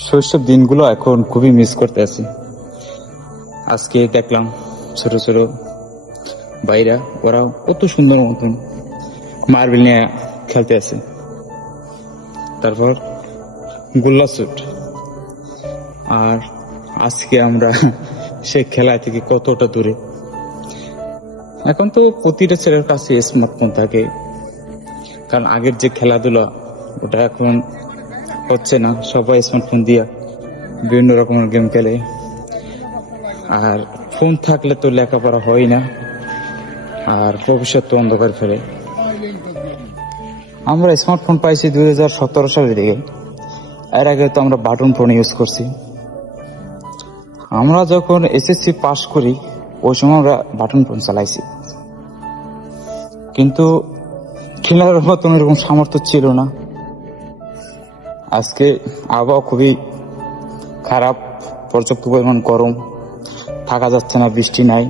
শৈশব দিনগুলো এখন খুবই মিস করতে আছি। আজকে দেখলাম ছোট ছোট ভাইরা, ওরা কত সুন্দর মতন মার্বেল নিয়ে খেলতে আছে। তারপর গোল্লা শুট। আর আজকে আমরা সে খেলা থেকে কতটা দূরে। এখন তো প্রতিটা ছেলের কাছে স্মার্টফোন থাকে, কারণ আগের যে খেলাধুলা ওটা এখন হচ্ছে না। সবাই স্মার্টফোন দিয়ে বিভিন্ন রকমের গেম খেলে। আর ফোন থাকলে তো লেখাপড়া হয় না, আর ভবিষ্যৎ তো অন্ধকার ফেলে। আমরা স্মার্টফোন পাইছি 2017 সালের দিকে। এর আগে তো আমরা বাটন ফোন ইউজ করছি। আমরা যখন এসএসসি পাস করি ওই সময় আমরা বাটন ফোন চালাইছি, কিন্তু খেলার মতন এরকম সামর্থ্য ছিল না। আজকে আবহাওয়া খুবই খারাপ, পর্যাপ্ত পরিমাণ গরম, থাকা যাচ্ছে না, বৃষ্টি নাই।